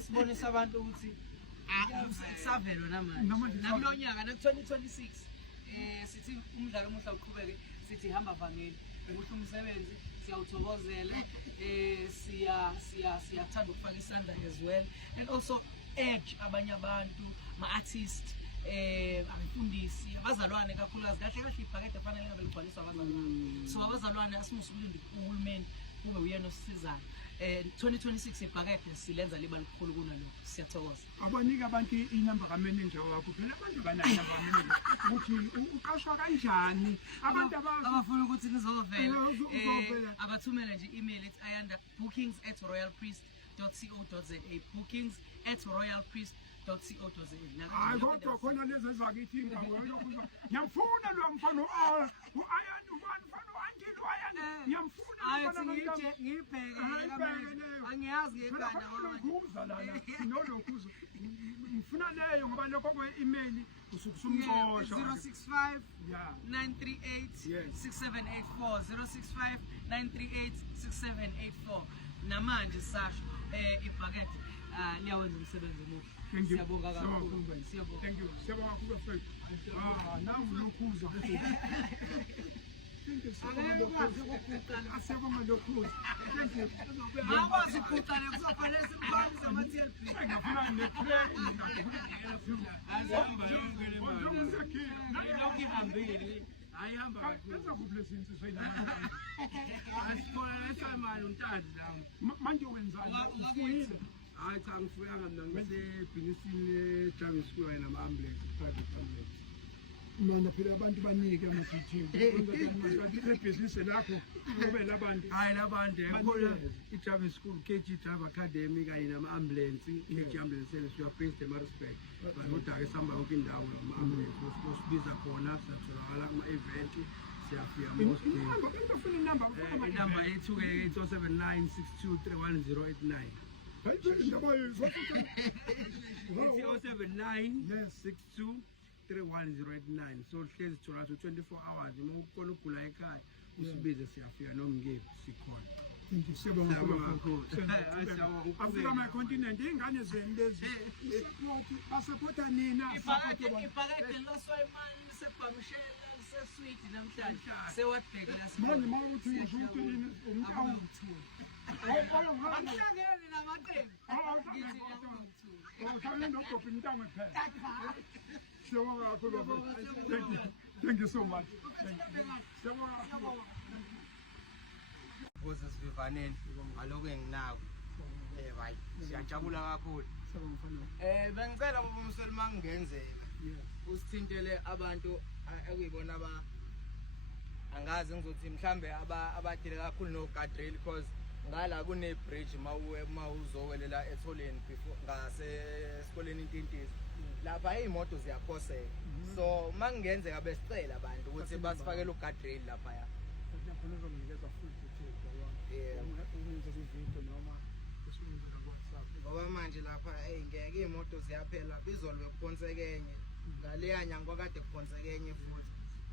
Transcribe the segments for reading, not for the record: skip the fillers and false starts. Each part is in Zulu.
sibonisa abantu ukuthi kusavelo namanje nakulo nyaka na-2026 sithi umdlalo omuhle uqhubeke sithi hamba vangeli umuhle umsebenzi siyawuthokozela siyathanda ukufaka isandla as well and also edge abanye abantu ma-artist abafundisi abazalwane kakhulukazi kahle ibhakede efanele ngabe ligcwaliswa abazalwane so abazalwane asimusukulinda uhulumeni kube uyena osisizayo 2026 ibhakede silenza liba likhulu kunalokho siyathokoza abanika abantu inamba kamanager wakho phela abantu banayo inamba kamanager ukuthi uqashwa kanjani abantu abafuna ukuthi nizovela abathumela nje email ethi bookings@royalpriest.co.za bookings@royalpriest.co.za hayi kodwa khona lezi ezakithi ngiyamfuna lo mfana u-Ayan ubani mfana u-Angelo Ayan ngiyamfuna ngibheke angiyazi ngekhanda ngokuza lana sinolokuza ngifuna leyo ngoba lokho kwe-email usukusumxosha 065 938 6784 065 938 6784 namanje sasho ibhakede liyawenza umsebenzi omuhle siyabonga kakhulu siyabonga thank you siyabonga kakhulu mfethu nangu lokhuza asiyabonga lokhuza thank you akwazi ukuqala kuzofanele simkhonze ama-TLP ngifuna ne-play azihamba yonke le mali lokhu ihambile ayihamba kakhulu kublessings soyilana asikole lesamali untazi lawo manje wenzani ufuyile hayi cha ngifuyanga mina ngisebhizinisini le-driving school kanye nama-ambulance private ambulance mina phela abantu banike ama-teaching ebhizinisi lakho kube labantu hayi labantu yakhona i-driving school KG Driver Academy kanye nama-ambulance KG ambulance service we are based eMaritzburg kodwa-ke sihamba yonke indawo ama-ambulance osibiza khona siyatholakala ama-event siyafika most days inamba yethu-ke 8079 6231 089 so hlezi thola 24 hours uma ukufona ugula ekhaya usibize siyafika noma ngeke sikhona Africa my continent ingane zenu lezi basupporta nina ibhakede losoyimali lisebhamishela lisesweet namhlanje sewatbheki manje uma ukuthi ngisho umuntu angangeni namaqembu ngithi uhlale nogobha intango phela thank you so much Because sivivaneni ngaloko enginako hayi siyajabula kakhulu bengicela baba Msweli mangenzeka usithintele abantu ekuyibona angazi ngizothi mhlambe abadile kakhulu no guardrail because ngala kune bridge mawuzowelela etholeni before ngasesikoleni intintisi lapha izimoto ziyaphoseka so mangenzeka besicela abantu ukuthi basifakele uguardrail lapha ya ngoba manje lapha ngeke imoto ziyaphela bizolwe kuphonseke enye ngaleya nyanga kade kuphonseke enye futhi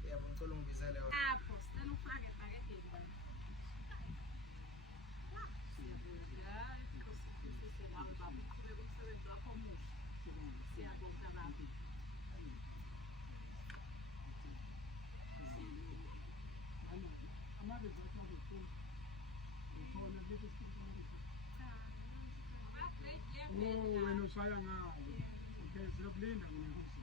yabo ngicela ungibizele lapho sicela ufake ebhakedeni umsebenzi wakho omuhle siyabonga baba wena ushaya ngawo okay siyakulinda nginenkosi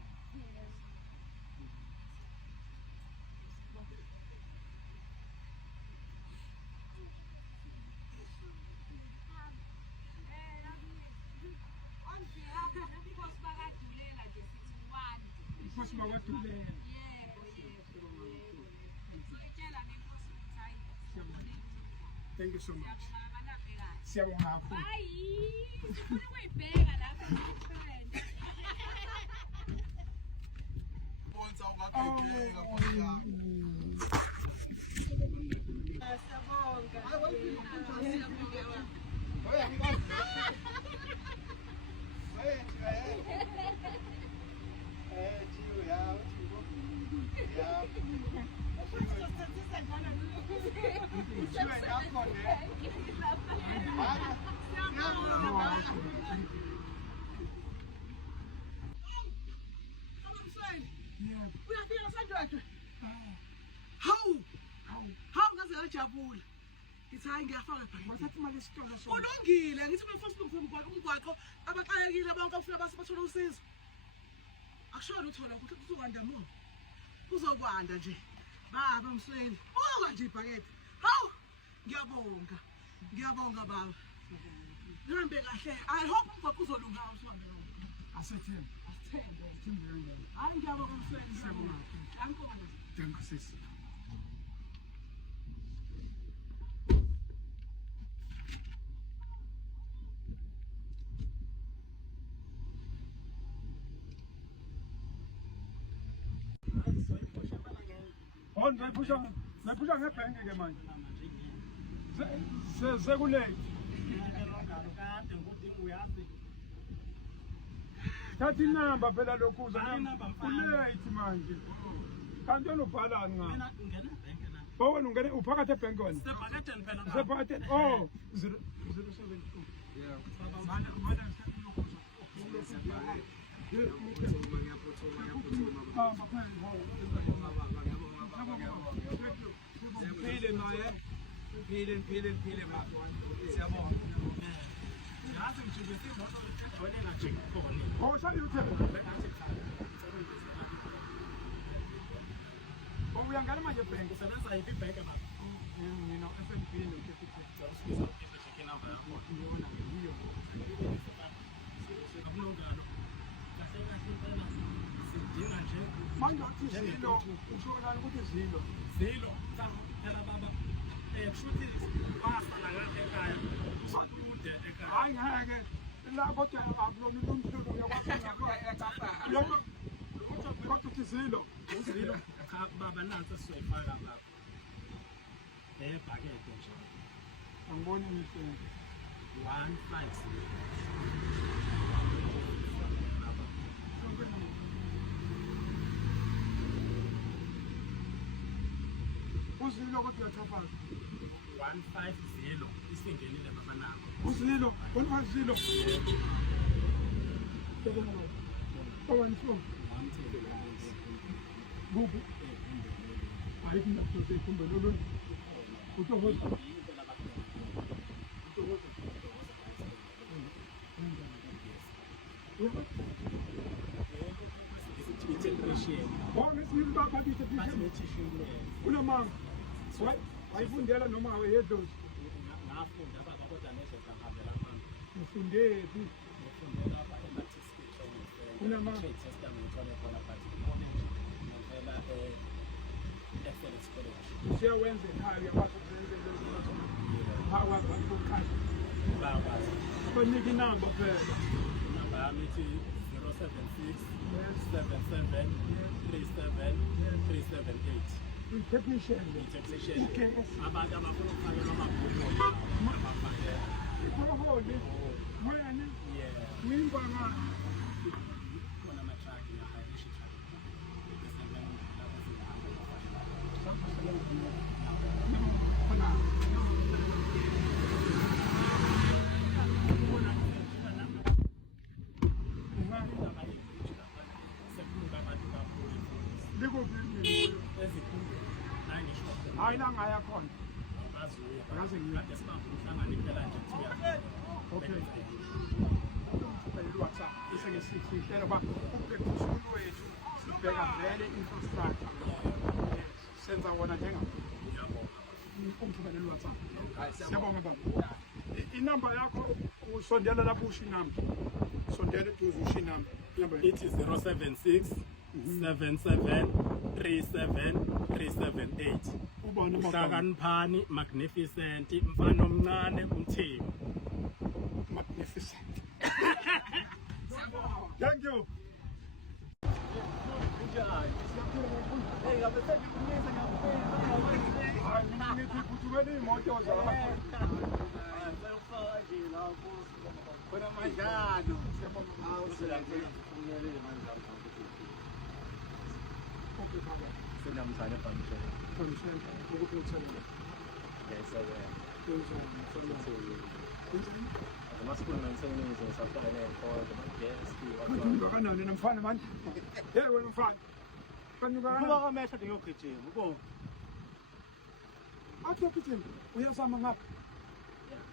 Thank you so much. Siyabonga kakhulu. Hayi, ufuna ukuyibheka lapha emsebenzini. Bonza ungakayibheka bonza. Siyabonga. Siyabonga. Kodwa hawu ngaze ngajabula. Ngithi hayi ngiyafaka phela. Wasathi imali isitolo so. Kulungile ngithi before silungise umgwaqo abaqayekile bonke ufuna bathola usizo. Akushona uthola ukuthi kuzokwanda mo. Kuzokwanda nje. Baba Msweni. Nje ibhakede. Hawu ngiyabonga. Ngiyabonga baba. Ngihambe kahle. I hope umgwaqo uzolunga usihambe. Asithembe. Asithembe. Hayi ngiyabonga Msweni. Siyabonga. Angikho. Danke sisi. Naphusha ngebhenki ke manje. Sekulate. Thatha inamba phela lokhu ulate manje. Kanti wena ubhalani nga? Wena ungene uphakathi ebhenki wena? Sephakathi. Oh 072. Yeah. Phile ma. Siyabonga. Yazi ngijibese imoto egcwele ngajiki khona. Oh shali uthebe. Oh uyangena manje ebhenki. Usebenza yiphi ibhenki mama? Mina FNB no Capitec. Usiza ukufika inamba yakho. Ngiyona ngiyo. Akulungano. Kahle impela. Sidinga nje. Manje uthi zilo. Ushona ukuthi zilo. Zilo. Phela baba. Kushuthi wasala ngapha ekhaya. Usakude ekhaya. Hayi ngeke. La kodwa akulona umthelo uyakwazi ngakho. Kodwa uthi zilo. Uzilo. Cha baba nansi sizoyifaka baba. Ebhakede nje. Angiboni imihlelo. 150. Uzilo kodwa uyathafala. 150 isingenile mama nako. Uzilo, 150. Baba ngisho. Bubu. Ayikho ndakuthi kumbe lolo. Utohoza. Wona sibaba bathi una mama. Wayifundela noma awehedlozi. Ngafunda baba kodwa nezo ngahambela mama. Ufundephi? Ngifundela apha eMathisic Training Center. Una mama. Testament ngithole khona but college ngivela eFLX College. Usewenze ekhaya uyakwazi ukwenza lokho. Hawa bakukhaza. Bakwazi. Banika inamba phela. Inamba yami ithi 076 77 37 378. Technician. I-technician. Abantu abafuna ukufakelwa amabhuku abafakela. Ihole. Wena. Yeah. Wimba ngani? Khona ama-truck ngiyahayirisha i-truck. Khona. Hayi la ngaya khona. Okay. WhatsApp isengesihlelo ba ubhekisulu wethu sibheka vele infrastructure. Senza wona njenga. Umthumela WhatsApp. Siyabonga baba. Inamba yakho usondela lapho usho inamba. Sondela eduze usho inamba. Inamba ithi 076 77 37 378. ubona Hlakaniphani Magnificent mfana omncane umthembu. Magnificent. Thank you. Kuthumela imoto zalapha. Kuna majano. Okay, baba. Sinamthane function. Function. Ukuphuthela. Yes, sir. The masculine maintenance and supply and for the guests. Kanani namfana manje? Wena mfana. Kanyuka Kuba kamehla ngiyogijima uko. athi ukugijima uyazama ngapha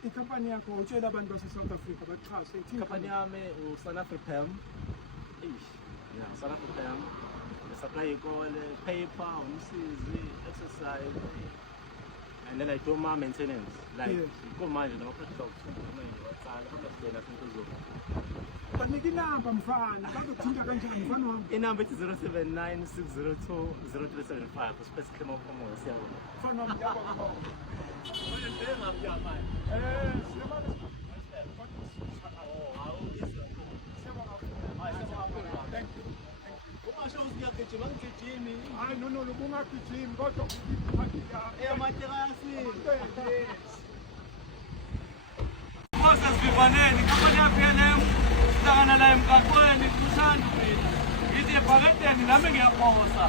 ikhampani yakho utshela abantu base South Africa baxhase Company yami uSouth African. Yeah, South African. Supply ikole, paper, umsizi, exercise. And then I do my maintenance. Like, go manje noma practical ukufuna nje watsala kodwa sibona banika inamba mfana bazothinta kanjani mfana wami inamba ethi 0796020375 usiphethe claim of promo siyabona. mfana wami yabo hayi no lobungagijimi kodwa Moses Vivaneni, kampani ya PLM, hlangana la emgaqweni kusanda mina. Yithi ebhaketeni nami ngiyaphosa.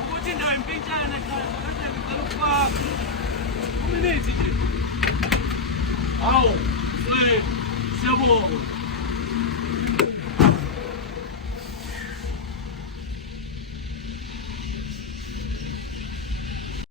Ukuthi indawo impintshana ekhaya ebhaketeni ngicela ukufaka. Uminithi nje. Hawu, siyabonga.